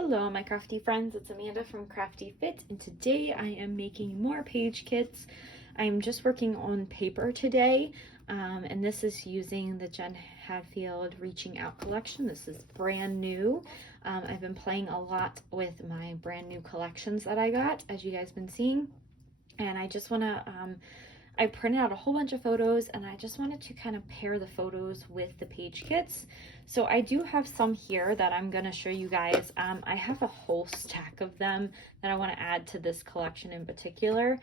Hello my crafty friends, it's Amanda from Crafty Fit, and today I am making more page kits. I'm just working on paper today, and this is using the Jen Hadfield Reaching Out collection. This is brand new. I've been playing a lot with my brand new collections that I got, as you guys been seeing, and I just want to I printed out a whole bunch of photos and I just wanted to kind of pair the photos with the page kits. So I do have some here that I'm going to show you guys. I have a whole stack of them that I want to add to this collection in particular,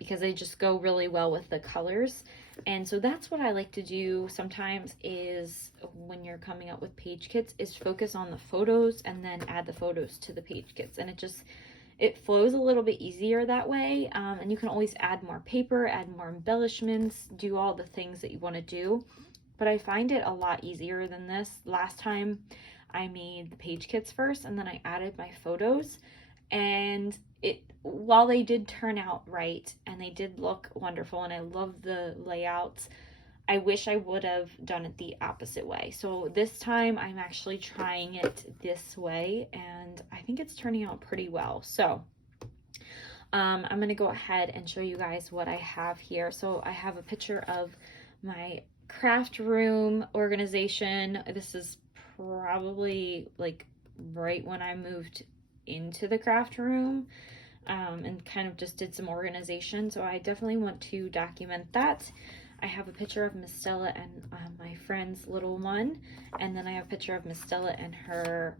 because they just go really well with the colors. And so that's what I like to do sometimes, is when you're coming up with page kits, is focus on the photos and then add the photos to the page kits. And it flows a little bit easier that way, and you can always add more paper, add more embellishments, do all the things that you want to do. But I find it a lot easier than this. Last time I made the page kits first and then I added my photos, and while they did turn out right and they did look wonderful and I love the layouts, I wish I would have done it the opposite way. So this time I'm actually trying it this way and I think it's turning out pretty well. So I'm going to go ahead and show you guys what I have here. So I have a picture of my craft room organization. This is probably like right when I moved into the craft room, and kind of just did some organization. So I definitely want to document that. I have a picture of Miss Stella and my friend's little one, and then I have a picture of Miss Stella and her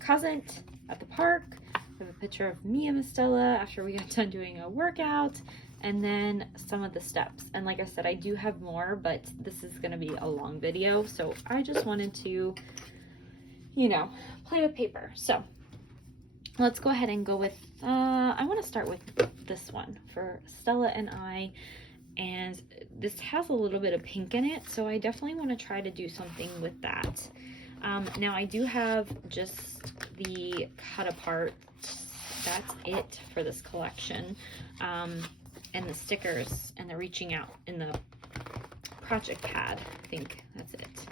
cousin at the park. I have a picture of me and Miss Stella after we got done doing a workout, and then some of the steps. And like I said, I do have more, but this is going to be a long video, so I just wanted to, you know, play with paper. So let's go ahead and go with, I want to start with this one for Stella and I. And this has a little bit of pink in it, so I definitely want to try to do something with that. Now I do have just the cut apart. That's it for this collection. And the stickers and the reaching out in the project pad. I think that's it.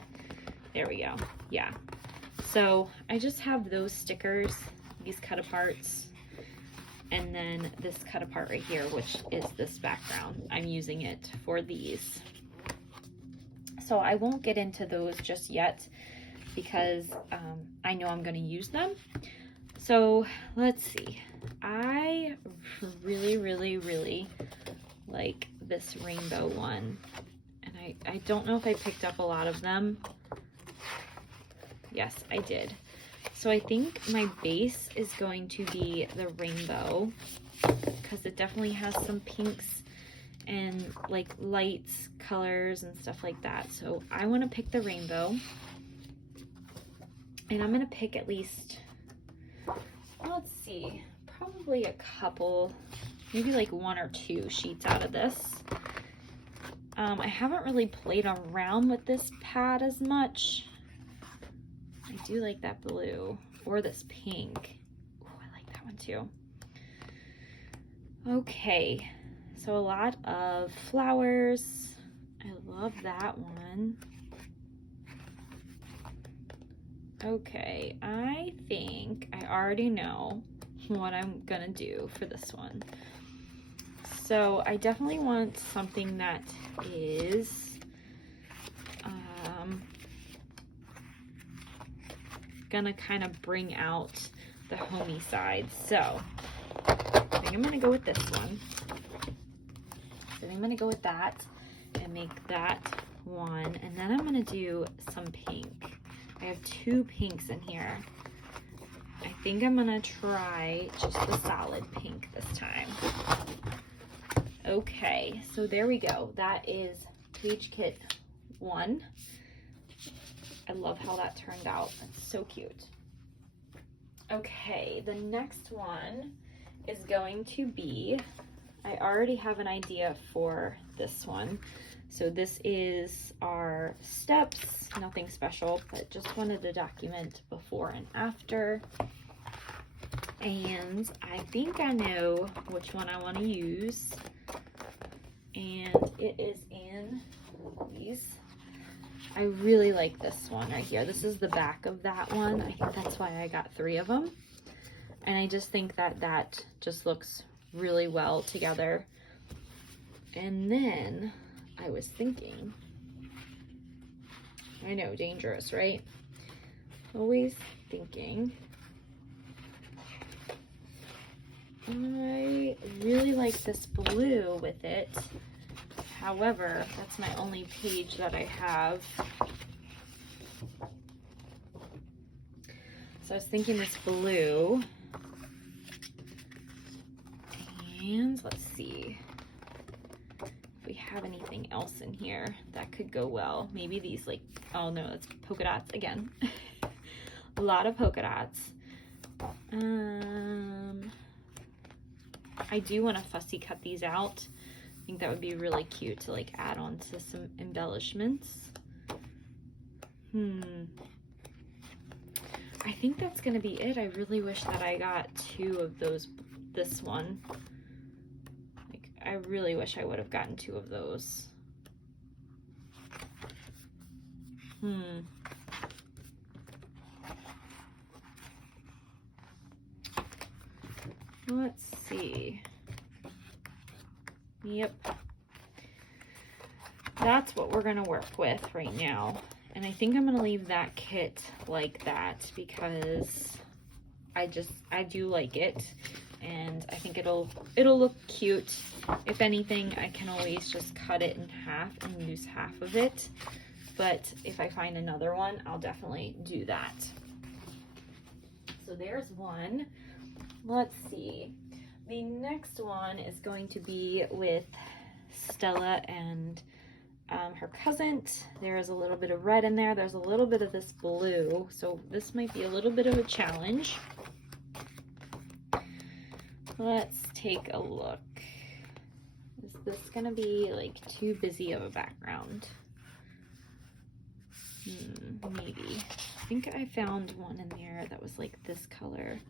There we go. Yeah. So I just have those stickers, these cut aparts, and then this cut apart right here, which is this background. I'm using it for these. So I won't get into those just yet because I know I'm gonna use them. So let's see. I really like this rainbow one. And I don't know if I picked up a lot of them. Yes, I did. So I think my base is going to be the rainbow, because it definitely has some pinks and like lights, colors and stuff like that. So I want to pick the rainbow, and I'm going to pick at least, let's see, probably a couple, maybe like one or two sheets out of this. I haven't really played around with this pad as much. I do like that blue, or this pink. Oh, I like that one too. Okay, so a lot of flowers. I love that one. Okay, I think I already know what I'm gonna do for this one. So I definitely want something that is gonna kind of bring out the homey side. So I think I'm gonna go with this one. So I'm gonna go with that and make that one, and then I'm gonna do some pink. I have two pinks in here. I think I'm gonna try just the solid pink this time. Okay, so there we go. That is page kit 1. I love how that turned out. It's so cute. Okay, the next one is going to be, I already have an idea for this one. So this is our steps, nothing special, but just wanted to document before and after. And I think I know which one I want to use. And it is in these. I really like this one right here. This is the back of that one. I think that's why I got 3 of them. And I just think that that just looks really well together. And then I was thinking, I know, dangerous, right? Always thinking. I really like this blue with it. However, that's my only page that I have. So I was thinking this blue. And let's see if we have anything else in here that could go well. Maybe these, like, oh no, that's polka dots again. A lot of polka dots. I do want to fussy cut these out. I think that would be really cute to like add on to some embellishments. I think that's gonna be it. I really wish that I got 2 of those, this one. Like, I really wish I would have gotten 2 of those. Let's see. Yep. That's what we're gonna work with right now. And I think I'm gonna leave that kit like that because I do like it. And I think it'll look cute. If anything, I can always just cut it in half and use half of it. But if I find another one, I'll definitely do that. So there's one. Let's see. The next one is going to be with Stella and her cousin. There's a little bit of red in there. There's a little bit of this blue. So this might be a little bit of a challenge. Let's take a look. Is this gonna be like too busy of a background? Maybe. I think I found one in there that was like this color.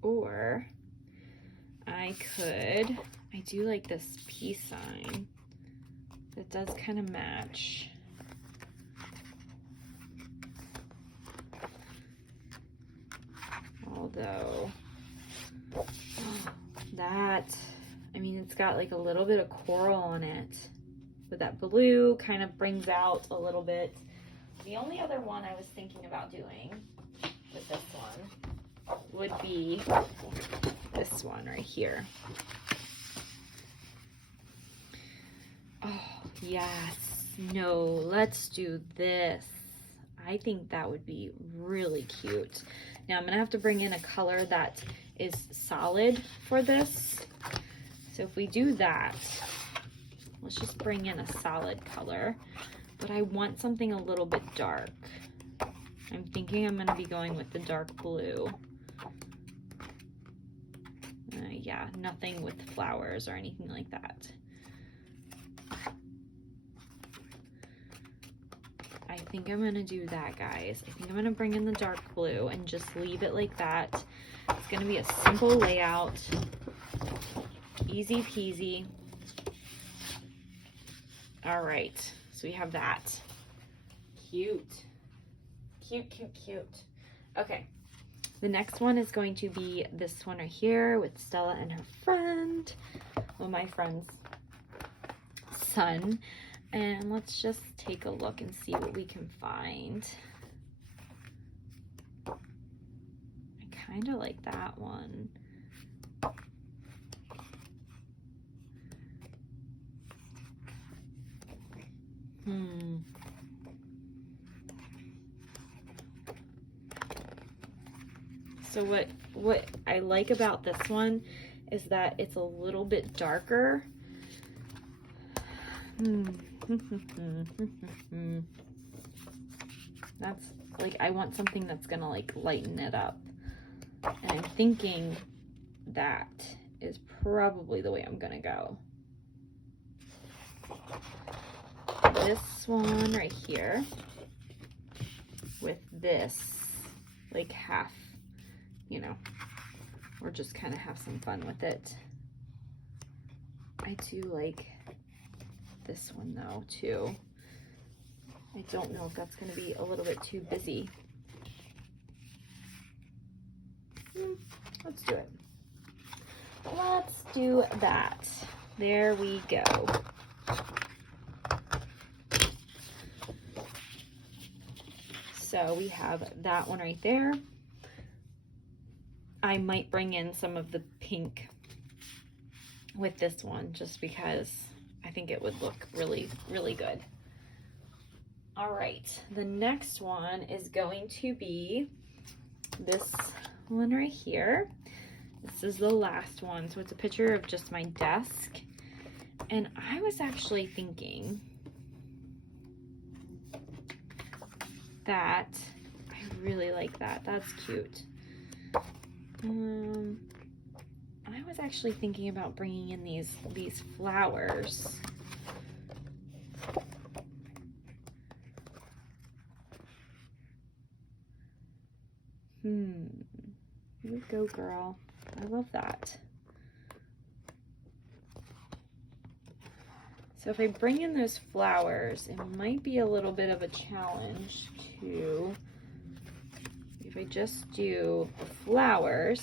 Or I do like this peace sign. It does kind of match. Although that, I mean, it's got like a little bit of coral on it, but that blue kind of brings out a little bit. The only other one I was thinking about doing with this one would be this one right here. Oh, yes. No, let's do this. I think that would be really cute. Now I'm gonna have to bring in a color that is solid for this. So if we do that, let's just bring in a solid color. But I want something a little bit dark. I'm thinking I'm gonna be going with the dark blue. Yeah, nothing with flowers or anything like that. I think I'm gonna do that, guys. I think I'm gonna bring in the dark blue and just leave it like that. It's gonna be a simple layout. Easy peasy. All right, so we have that. Cute. Cute, cute, cute. Okay, the next one is going to be this one right here with Stella and her friend. Well, my friend's son. And let's just take a look and see what we can find. I kind of like that one. So what I like about this one is that it's a little bit darker. That's like, I want something that's gonna like lighten it up, and I'm thinking that is probably the way I'm gonna go. This one right here, with this, like half, you know, or just kind of have some fun with it. I do like this one though too. I don't know if that's going to be a little bit too busy. Let's do it. Let's do that. There we go. So we have that one right there. I might bring in some of the pink with this one just because I think it would look really, really good. All right, the next one is going to be this one right here. This is the last one. So it's a picture of just my desk. And I was actually thinking that I really like that. That's cute. I was actually thinking about bringing in these flowers. Here we go, girl. I love that. So if I bring in those flowers, it might be a little bit of a challenge to, if I just do the flowers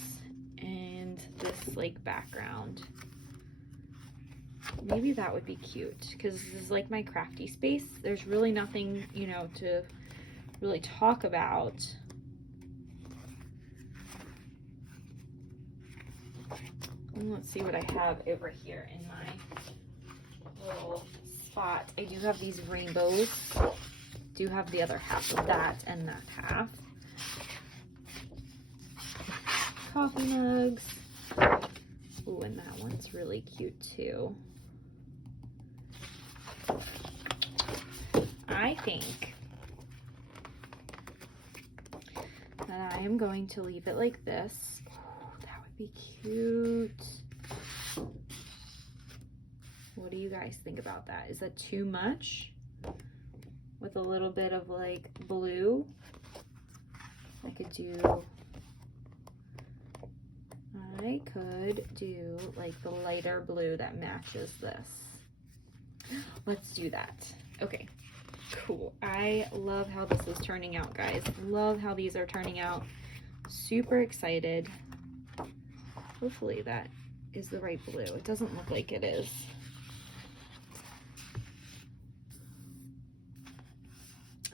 and this like background. Maybe that would be cute because this is like my crafty space. There's really nothing, you know, to really talk about. And let's see what I have over here in my little spot. I do have these rainbows. Do have the other half of that and that half. Coffee mugs. Ooh, and that one's really cute too. I think that I am going to leave it like this. Oh, that would be cute. What do you guys think about that? Is that too much? With a little bit of like blue? I could do like the lighter blue that matches this. Let's do that. Okay, cool. I love how this is turning out, guys. Love how these are turning out. Super excited. Hopefully that is the right blue. It doesn't look like it is.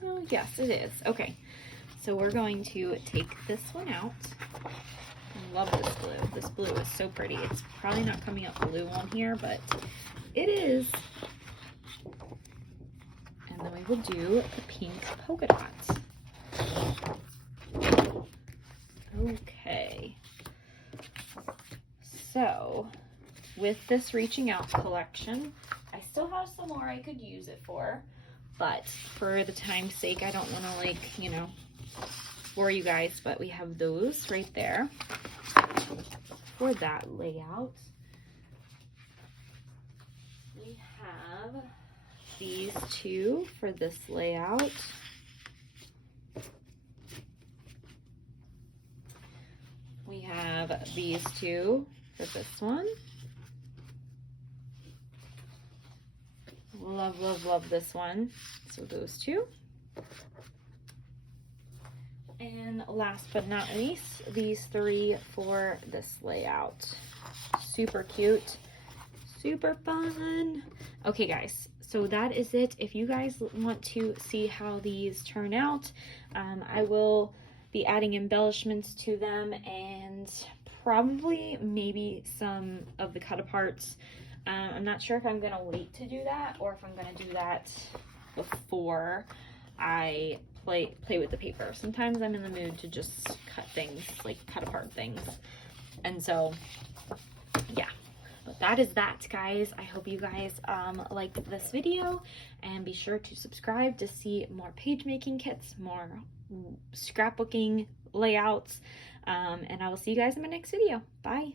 Oh, yes, it is. Okay, so we're going to take this one out. I love this blue. This blue is so pretty. It's probably not coming up blue on here, but it is. And then we will do the pink polka dots. Okay. So with this reaching out collection, I still have some more I could use it for, but for the time's sake, I don't want to, like, you know, bore you guys, but we have those right there for that layout. We have these two for this layout. We have these two for this one. Love, love, love this one. So those two. And last but not least, these three for this layout. Super cute, super fun. Okay, guys, so that is it. If you guys want to see how these turn out, I will be adding embellishments to them and probably maybe some of the cut aparts. I'm not sure if I'm gonna wait to do that or if I'm gonna do that before I play with the paper. Sometimes I'm in the mood to just cut things, like cut apart things. And so, yeah. But that is that, guys. I hope you guys liked this video, and be sure to subscribe to see more page making kits, more scrapbooking layouts, and I will see you guys in my next video. Bye.